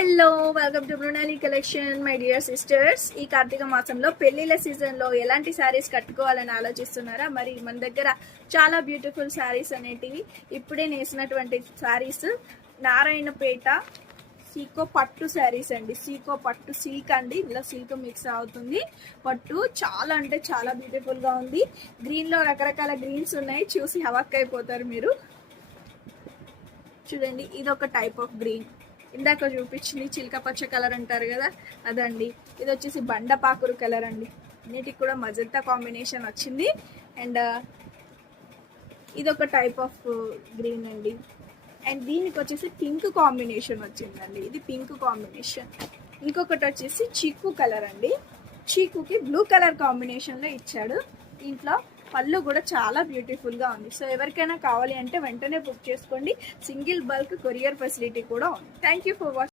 Hello, welcome to Mrinali collection. My dear sisters, ఈ కార్తీక మాసంలో పెళ్లిళ్ళ సీజన్లో ఎలాంటి శారీస్ కట్టుకోవాలని ఆలోచిస్తున్నారా? మరి మన దగ్గర చాలా బ్యూటిఫుల్ శారీస్ అనేటివి ఇప్పుడే నేసినటువంటి శారీస్ నారాయణపేట సీకో పట్టు శారీస్ అండి. సీకో పట్టు సిల్క్ అండి, ఇలా సిల్క్ మిక్స్ అవుతుంది. పట్టు చాలా అంటే చాలా బ్యూటిఫుల్గా ఉంది. గ్రీన్లో రకరకాల గ్రీన్స్ ఉన్నాయి, చూసి హవక్ అయిపోతారు మీరు. చూడండి, ఇది ఒక టైప్ ఆఫ్ గ్రీన్. ఇందాక చూపించింది చిలక పచ్చ కలర్ అంటారు కదా, అదండి. ఇది వచ్చేసి బండపాకురు కలర్ అండి. అన్నిటికి కూడా మజంతా కాంబినేషన్ వచ్చింది. అండ్ ఇది ఒక టైప్ ఆఫ్ గ్రీన్ అండి. అండ్ దీనికి వచ్చేసి పింక్ కాంబినేషన్ వచ్చిందండి. ఇది పింక్ కాంబినేషన్. ఇంకొకటి వచ్చేసి చీకు కలర్ అండి. చీకుకి బ్లూ కలర్ కాంబినేషన్లో ఇచ్చాడు. దీంట్లో పళ్ళు కూడా చాలా బ్యూటిఫుల్గా ఉంది. సో ఎవరికైనా కావాలి అంటే వెంటనే బుక్ చేసుకోండి. సింగిల్ బల్క్ కొరియర్ ఫెసిలిటీ కూడా ఉంది. Thank you for watching.